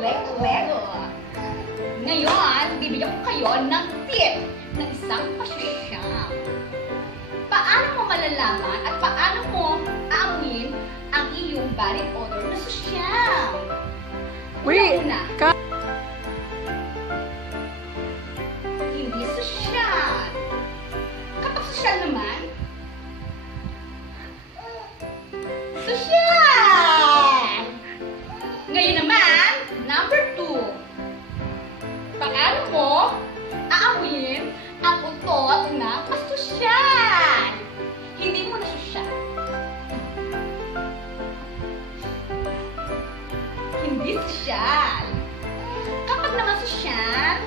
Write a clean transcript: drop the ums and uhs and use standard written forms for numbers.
Lego. Ngayon, bibigyan ko kayo ng tip ng isang pasyal. Paano mo malalaman at paano mo aamuin ang iyong body odor na sosyal? Wait, Una, hindi sosyal. Kapag sosyal naman, sosyal! Ngayon naman, number 2. Paano mo aamuin ang utot na masosyal? Hindi mo na sosyal. Hindi sosyal. Kapag naman sosyal,